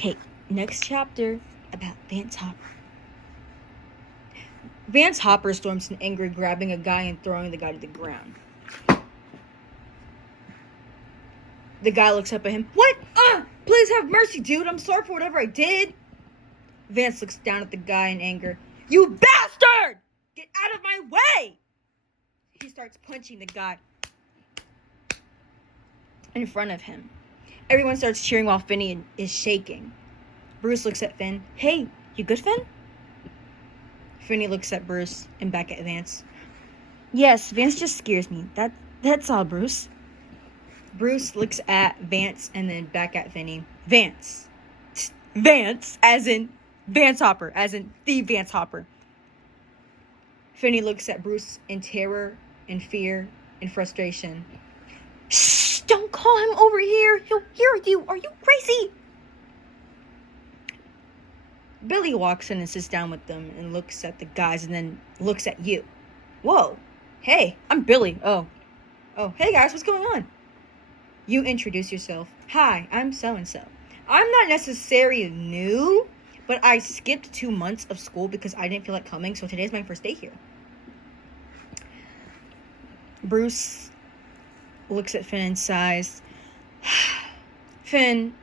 Okay, next chapter about Vance Hopper. Vance Hopper storms in anger, grabbing a guy and throwing the guy to the ground. The guy looks up at him. What? Please have mercy, dude. I'm sorry for whatever I did. Vance looks down at the guy in anger. You bastard! Get out of my way! He starts punching the guy in front of him. Everyone starts cheering while Finney is shaking. Bruce looks at Finn. Hey, you good, Finn? Finney looks at Bruce and back at Vance. Yes, Vance just scares me. That's all, Bruce. Bruce looks at Vance and then back at Finney. Vance. Vance, as in Vance Hopper, as in the Vance Hopper. Finney looks at Bruce in terror, in fear, in frustration. Shh! Don't call him over here. He'll hear you. Are you crazy? Billy walks in and sits down with them and looks at the guys and then looks at you. Whoa. Hey, I'm Billy. Oh, hey guys, what's going on? You introduce yourself. Hi, I'm so-and-so. I'm not necessarily new, but I skipped 2 months of school because I didn't feel like coming, so today's my first day here. Bruce looks at Finn and sighs. Finn,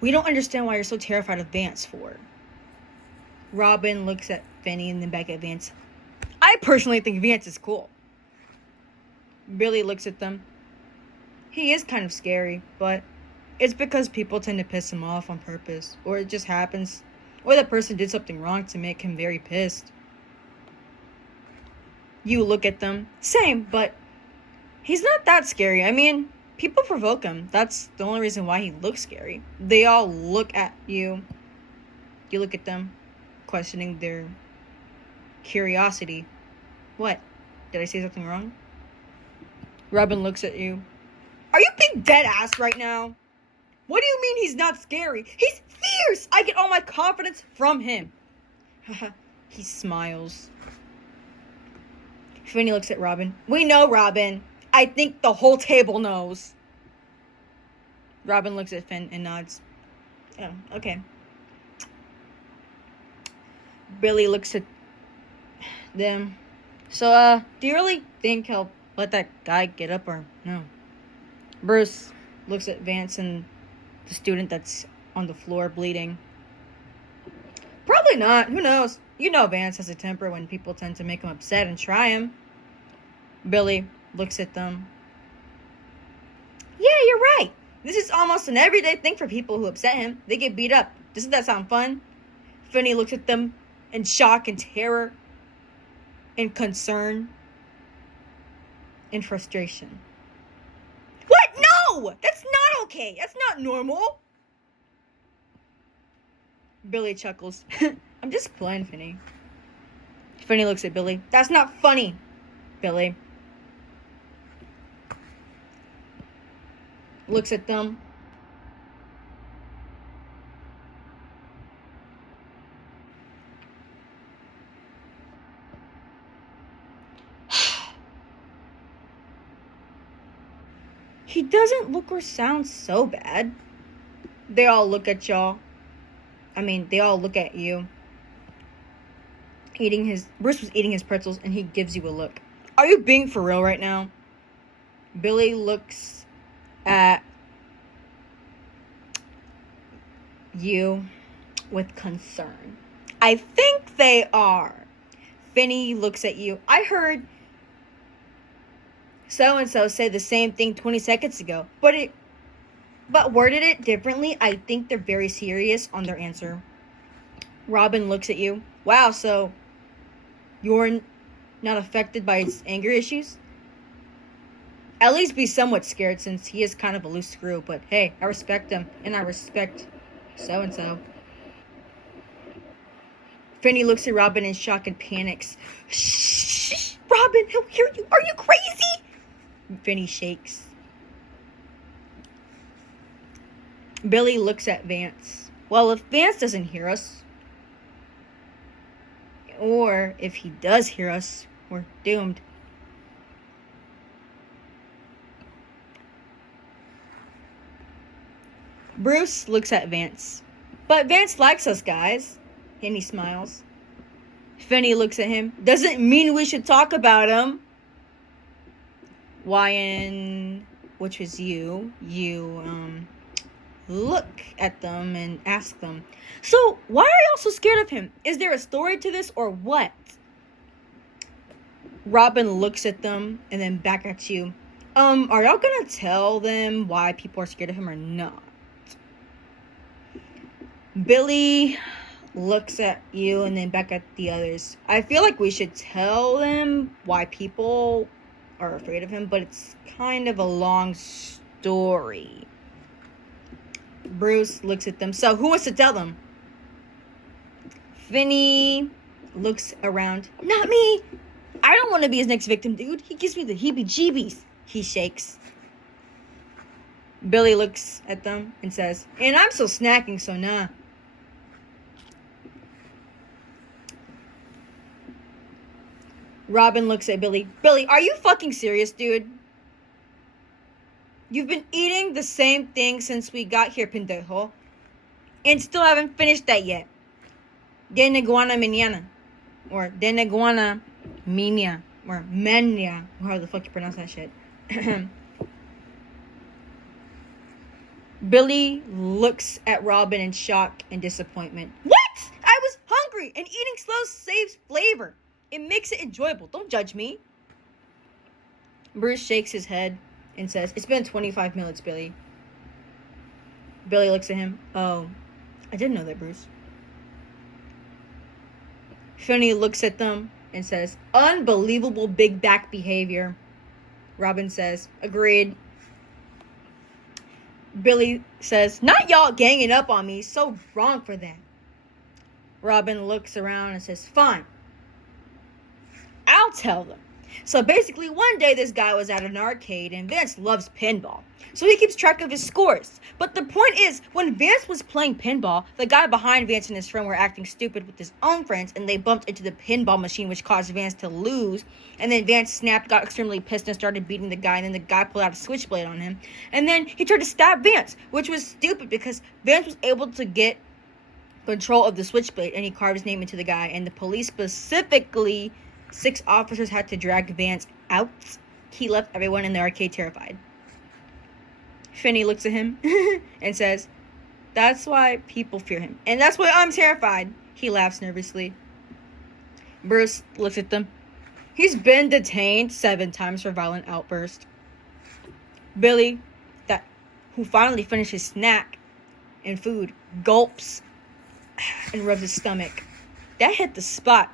we don't understand why you're so terrified of Vance for. Robin looks at Finney and then back at Vance. I personally think Vance is cool. Billy looks at them. He is kind of scary, but it's because people tend to piss him off on purpose, or it just happens, or the person did something wrong to make him very pissed. You look at them. Same, but he's not that scary. I mean, people provoke him. That's the only reason why he looks scary. They all look at you. You look at them, questioning their curiosity. What? Did I say something wrong? Robin looks at you. Are you being dead ass right now? What do you mean he's not scary? He's fierce! I get all my confidence from him. He smiles. Finney looks at Robin. We know, Robin. I think the whole table knows. Robin looks at Finn and nods. Oh, okay. Billy looks at them. So, do you really think he'll let that guy get up or no? Bruce looks at Vance and the student that's on the floor bleeding. Probably not. Who knows? You know Vance has a temper when people tend to make him upset and try him. Billy looks at them. Yeah, you're right. This is almost an everyday thing for people who upset him. They get beat up. Doesn't that sound fun? Finney looks at them in shock and terror and concern and frustration. What? No! That's not okay. That's not normal. Billy chuckles. I'm just playing, Finney. Finney looks at Billy. That's not funny, Billy. Looks at them. He doesn't look or sound so bad. They all look at y'all. They all look at you. Bruce was eating his pretzels and he gives you a look. Are you being for real right now? Billy looks at you with concern. I think they are. Finney looks at you. I heard so-and-so say the same thing 20 seconds ago, but worded it differently. I think they're very serious on their answer. Robin looks at you. Wow, so you're not affected by his anger issues? At least be somewhat scared since he is kind of a loose screw, but hey, I respect him, and I respect so-and-so. Finney looks at Robin in shock and panics. Shh! Robin, he'll hear you. Are you crazy? Finney shakes. Billy looks at Vance. Well, if Vance doesn't hear us, or if he does hear us, we're doomed. Bruce looks at Vance. But Vance likes us, guys. And he smiles. Finney looks at him. Doesn't mean we should talk about him. Wyan, which was you look at them and ask them, so why are y'all so scared of him? Is there a story to this or what? Robin looks at them and then back at you. Are y'all gonna tell them why people are scared of him or not? Billy looks at you and then back at the others. I feel like we should tell them why people are afraid of him, but it's kind of a long story. Bruce looks at them. So who wants to tell them? Finney looks around. Not me. I don't want to be his next victim, dude. He gives me the heebie-jeebies. He shakes. Billy looks at them and says, and I'm still snacking, so nah. Robin looks at Billy. Billy, are you fucking serious, dude? You've been eating the same thing since we got here, pendejo. And still haven't finished that yet. De neguana mañana. Or de neguana minia. Or mania. However the fuck you pronounce that shit. Billy looks at Robin in shock and disappointment. What? I was hungry, and eating slow saves flavor. It makes it enjoyable. Don't judge me. Bruce shakes his head and says, it's been 25 minutes, Billy. Billy looks at him. Oh, I didn't know that, Bruce. Finney looks at them and says, unbelievable big back behavior. Robin says, agreed. Billy says, not y'all ganging up on me. So wrong for that. Robin looks around and says, fine. I'll tell them. So basically, one day this guy was at an arcade and Vance loves pinball. So he keeps track of his scores. But the point is, when Vance was playing pinball, the guy behind Vance and his friend were acting stupid with his own friends and they bumped into the pinball machine, which caused Vance to lose. And then Vance snapped, got extremely pissed and started beating the guy, and then the guy pulled out a switchblade on him. And then he tried to stab Vance, which was stupid because Vance was able to get control of the switchblade and he carved his name into the guy. And the police, specifically 6 officers, had to drag Vance out. He left everyone in the arcade terrified. Finney looks at him and says, that's why people fear him. And that's why I'm terrified. He laughs nervously. Bruce looks at them. He's been detained 7 times for violent outburst. Billy, who finally finished his snack and food, gulps and rubs his stomach. That hit the spot.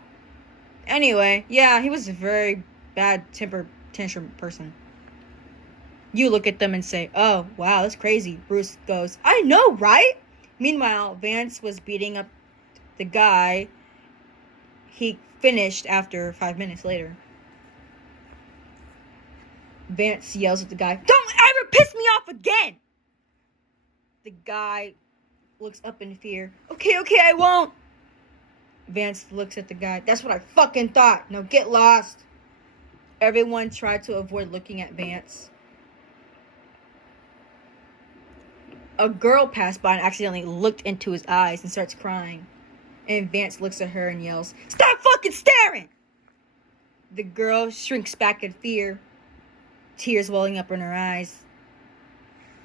Anyway, yeah, he was a very bad temper tantrum person. You look at them and say, oh, wow, that's crazy. Bruce goes, I know, right? Meanwhile, Vance was beating up the guy. He finished after 5 minutes later. Vance yells at the guy, don't ever piss me off again! The guy looks up in fear. Okay, I won't. Vance looks at the guy. That's what I fucking thought. Now get lost. Everyone tried to avoid looking at Vance. A girl passed by and accidentally looked into his eyes and starts crying. And Vance looks at her and yells, stop fucking staring! The girl shrinks back in fear, tears welling up in her eyes,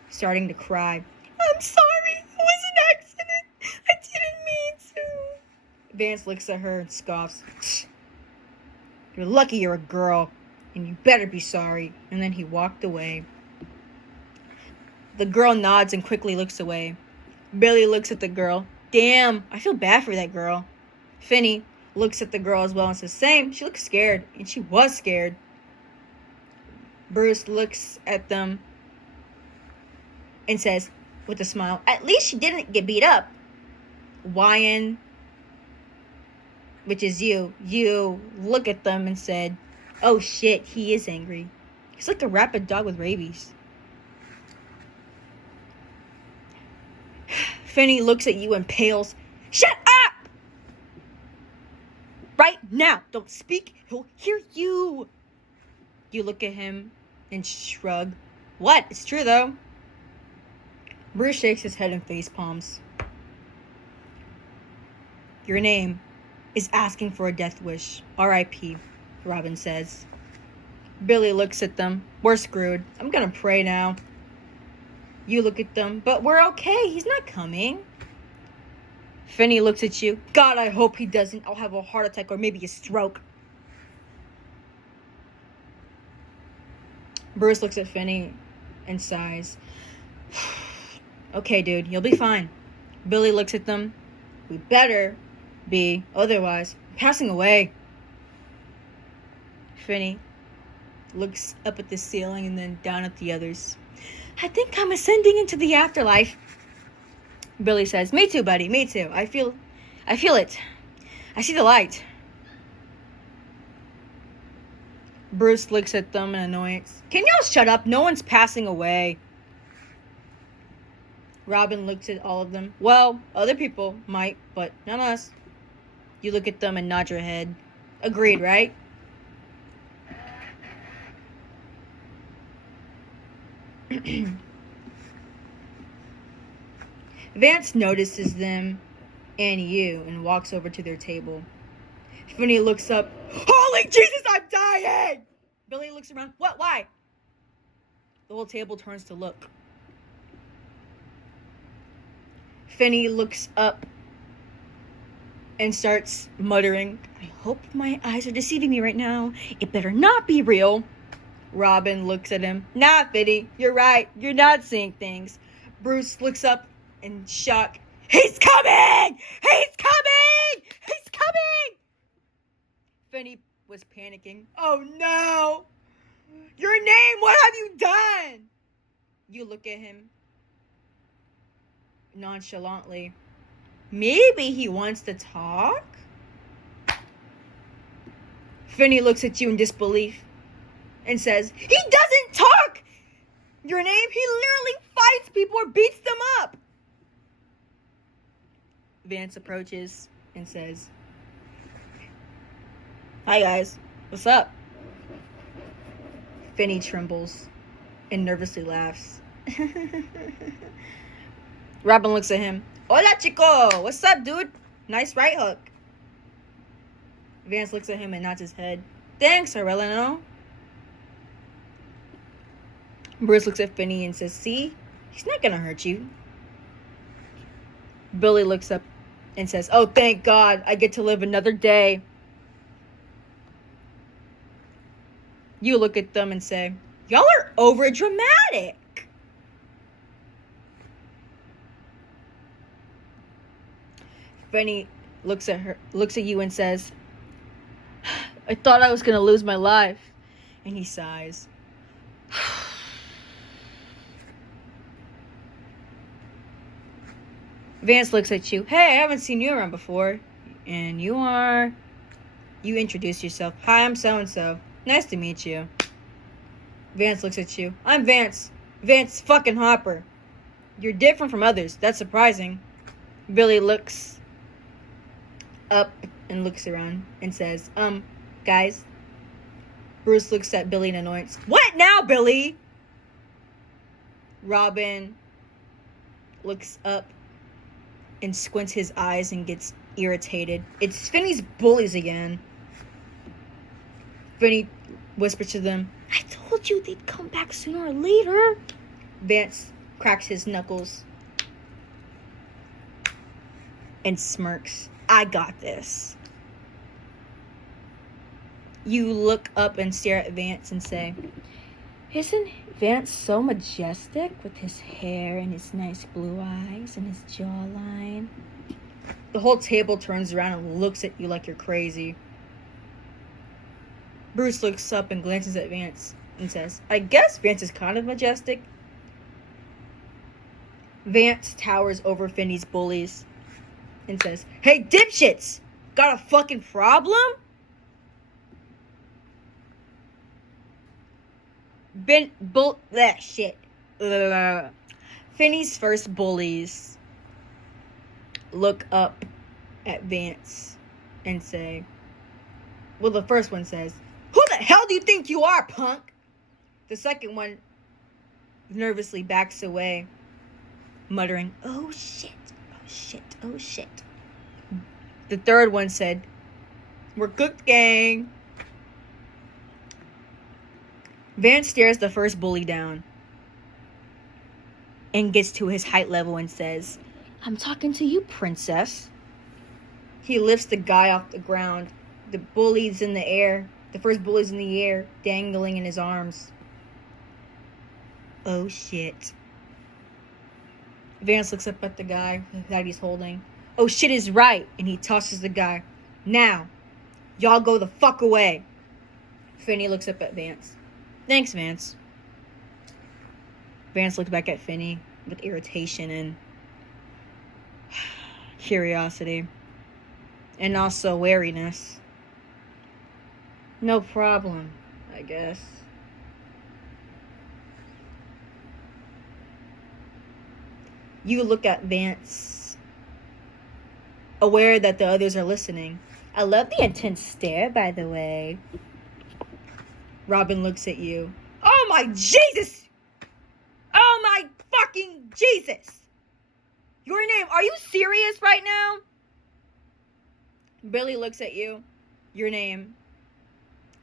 starting to cry. I'm sorry, it was an accident. I didn't mean to. Vance looks at her and scoffs. You're lucky you're a girl, and you better be sorry. And then he walked away. The girl nods and quickly looks away. Billy looks at the girl. Damn, I feel bad for that girl. Finney looks at the girl as well and says, same. She looks scared, and she was scared. Bruce looks at them and says, with a smile, at least she didn't get beat up. Wyan, which is you look at them and said, oh shit, he is angry. He's like a rabid dog with rabies. Finney looks at you and pales. Shut up! Right now, don't speak, he'll hear you. You look at him and shrug. What? It's true though. Bruce shakes his head and face palms. Your name is asking for a death wish. R.I.P., Robin says. Billy looks at them. We're screwed. I'm gonna pray now. You look at them. But we're okay. He's not coming. Finney looks at you. God, I hope he doesn't. I'll have a heart attack or maybe a stroke. Bruce looks at Finney and sighs. Okay, dude, you'll be fine. Billy looks at them. We better be, otherwise, passing away. Finney looks up at the ceiling and then down at the others. I think I'm ascending into the afterlife. Billy says, me too, buddy, me too. I feel it. I see the light. Bruce looks at them in annoyance. Can y'all shut up? No one's passing away. Robin looks at all of them. Well, other people might, but not us. You look at them and nod your head. Agreed, right? Vance notices them and you and walks over to their table. Finney looks up. Holy Jesus, I'm dying! Billy looks around. What? Why? The whole table turns to look. Finney looks up and starts muttering, I hope my eyes are deceiving me right now. It better not be real. Robin looks at him. Nah, Finney, you're right. You're not seeing things. Bruce looks up in shock. He's coming! He's coming! He's coming! Finney was panicking. Oh no! Your name, what have you done? You look at him nonchalantly. Maybe he wants to talk? Finney looks at you in disbelief and says, he doesn't talk! Your name, he literally fights people or beats them up. Vance approaches and says, hi guys, what's up? Finney trembles and nervously laughs. Robin looks at him. Hola, chico. What's up, dude? Nice right hook. Vance looks at him and nods his head. Thanks, Aurelino. Bruce looks at Finney and says, see? He's not gonna hurt you. Billy looks up and says, oh, thank God. I get to live another day. You look at them and say, y'all are over dramatic. Finney looks at you and says, I thought I was gonna lose my life. And he sighs. Vance looks at you. Hey, I haven't seen you around before. And you are... You introduce yourself. Hi, I'm so-and-so. Nice to meet you. Vance looks at you. I'm Vance. Vance fucking Hopper. You're different from others. That's surprising. Billy looks up and looks around and says, guys. Bruce looks at Billy in annoyance. What now, Billy? Robin looks up and squints his eyes and gets irritated. It's Finney's bullies again. Finney whispers to them, I told you they'd come back sooner or later. Vance cracks his knuckles and smirks. I got this. You look up and stare at Vance and say, isn't Vance so majestic with his hair and his nice blue eyes and his jawline? The whole table turns around and looks at you like you're crazy. Bruce looks up and glances at Vance and says, I guess Vance is kind of majestic. Vance towers over Finney's bullies and says, hey, dipshits! Got a fucking problem? Shit. Finney's first bullies look up at Vance and say, well, the first one says, who the hell do you think you are, punk? The second one nervously backs away muttering, "Oh shit, oh shit, oh shit." The third one said, "We're cooked, gang." Vance stares the first bully down and gets to his height level and says, "I'm talking to you, princess." He lifts the guy off the ground. The bully's in the air. The first bully's in the air, dangling in his arms. Oh shit. Vance looks up at the guy that he's holding. "Oh shit is right," and he tosses the guy. "Now, y'all go the fuck away." Finney looks up at Vance. "Thanks, Vance." Vance looked back at Finney with irritation and curiosity. And also wariness. "No problem, I guess." You look at Vance, aware that the others are listening. "I love the intense stare, by the way." Robin looks at you. "Oh my Jesus! Oh my fucking Jesus! Your name, are you serious right now?" Billy looks at you. "Your name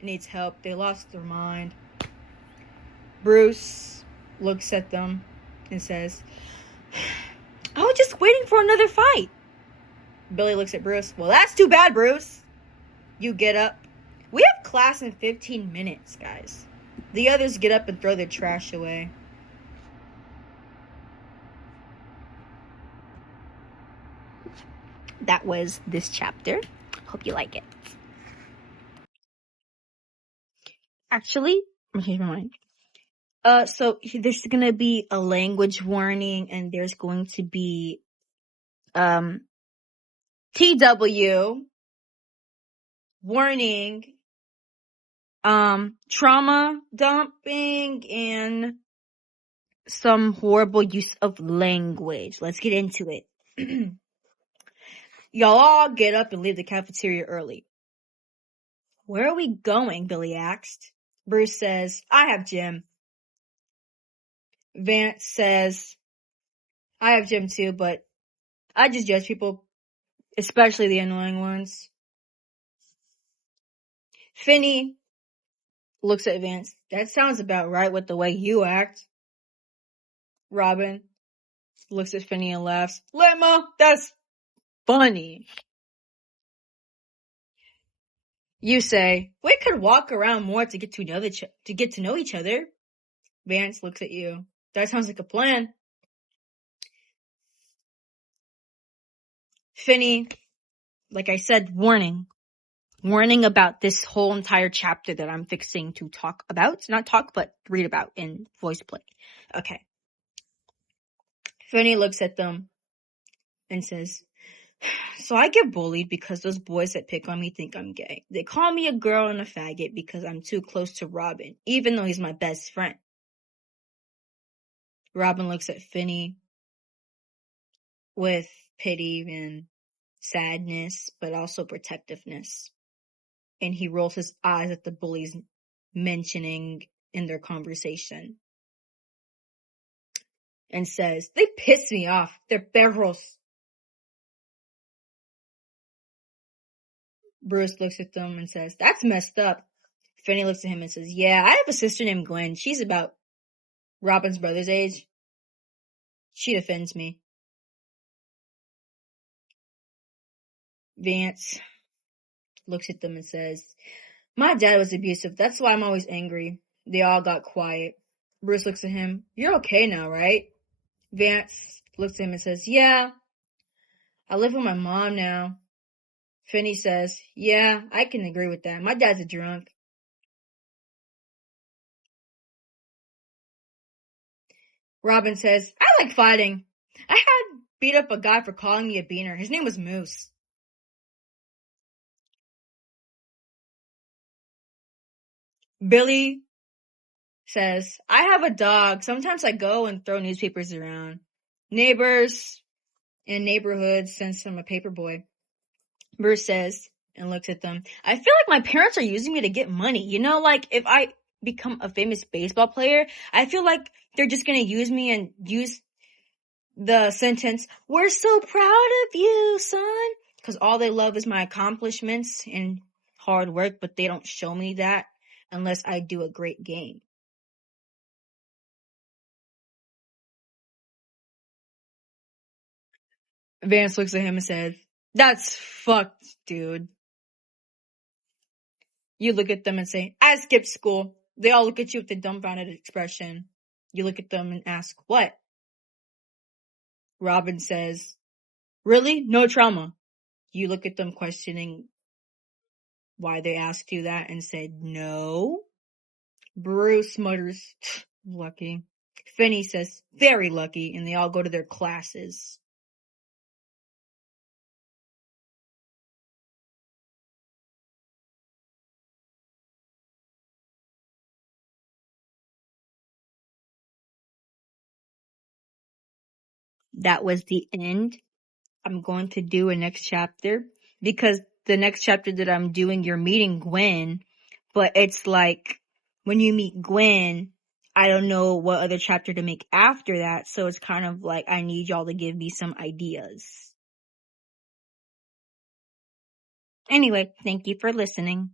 needs help. They lost their mind." Bruce looks at them and says, "I was just waiting for another fight." Billy looks at Bruce. "Well, that's too bad, Bruce." You get up. "We have class in 15 minutes, guys." The others get up and throw their trash away. That was this chapter. Hope you like it. Actually, I'm gonna change my mind. So there's gonna be a language warning, and there's going to be TW warning, trauma dumping, and some horrible use of language. Let's get into it. Y'all all get up and leave the cafeteria early. "Where are we going?" Billy asked. Bruce says, "I have gym." Vance says, "I have gym too, but I just judge people, especially the annoying ones." Finney looks at Vance. "That sounds about right with the way you act." Robin looks at Finney and laughs. "Lemma, that's funny." You say, "We could walk around more to get to know each other." Vance looks at you. "That sounds like a plan." Finney, like I said, warning about this whole entire chapter that I'm fixing to talk about. Not talk, but read about in voice play. Okay. Finney looks at them and says, "So I get bullied because those boys that pick on me think I'm gay. They call me a girl and a faggot because I'm too close to Robin, even though he's my best friend." Robin looks at Finney with pity and sadness, but also protectiveness. And he rolls his eyes at the bullies mentioning in their conversation and says, "They piss me off. They're perros." Bruce looks at them and says, "That's messed up." Finney looks at him and says, "Yeah, I have a sister named Gwen. She's about Robin's brother's age. She offends me." Vance looks at them and says, "My dad was abusive. That's why I'm always angry." They all got quiet. Bruce looks at him. "You're okay now, right?" Vance looks at him and says, "Yeah, I live with my mom now." Finney says, "Yeah, I can agree with that. My dad's a drunk." Robin says, "I like fighting. I had beat up a guy for calling me a beaner. His name was Moose." Billy says, "I have a dog. Sometimes I go and throw newspapers around. Neighbors and neighborhoods sends him a paper boy." Bruce says, and looks at them, "I feel like my parents are using me to get money. You know, like if I become a famous baseball player, I feel like they're just going to use me and use the sentence, "We're so proud of you, son," because all they love is my accomplishments and hard work, but they don't show me that unless I do a great game. Vance looks at him and says, "That's fucked, dude." You look at them and say, "I skipped school." They all look at you with a dumbfounded expression. You look at them and ask, "What?" Robin says, "Really? No trauma." You look at them questioning why they asked you that and said, "No." Bruce mutters, "Lucky." Finney says, "Very lucky," and they all go to their classes. That was the end. I'm going to do a next chapter because the next chapter that I'm doing, you're meeting Gwen, but it's like when you meet Gwen, I don't know what other chapter to make after that. So it's kind of like I need y'all to give me some ideas. Anyway, thank you for listening.